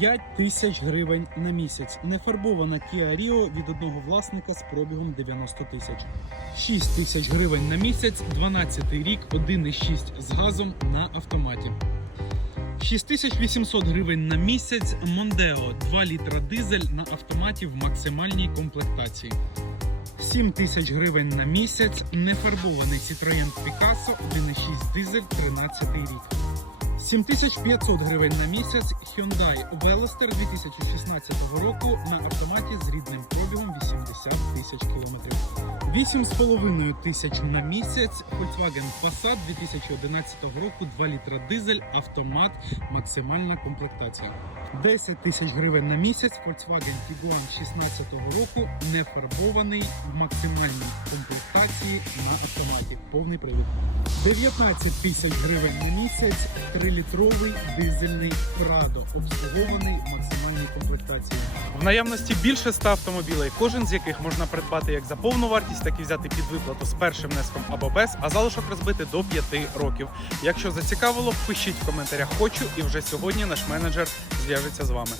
5 тисяч гривень на місяць. Нефарбована Kia Rio від одного власника з пробігом 90 тисяч. 6 тисяч гривень на місяць, 12 рік, 1,6 з газом на автоматі. 6800 гривень на місяць Mondeo 2 літра дизель на автоматі в максимальній комплектації. 7 тисяч гривень на місяць нефарбований Citroën Picasso 1,6 дизель 13 рік. 7500 гривень на місяць Hyundai Veloster 2016 року на автоматі з рідним пробігом 80 тисяч кілометрів. 8,5 тисяч на місяць Volkswagen Passat 2011 року 2 літра дизель, автомат, максимальна комплектація. 10 тисяч гривень на місяць Volkswagen Tiguan 16 року не фарбований в максимальній комплектації на автоматі. Повний привід. 19 тисяч гривень на місяць 3-літровий дизельний Prado, обслугований в максимальній комплектації. В наявності більше 100 автомобілей, кожен з яких можна придбати як за повну вартість, так і взяти під виплату з першим внеском або без, а залишок розбити до 5 років. Якщо зацікавило, пишіть в коментарях хочу, і вже сьогодні наш менеджер зв'яжеться з вами.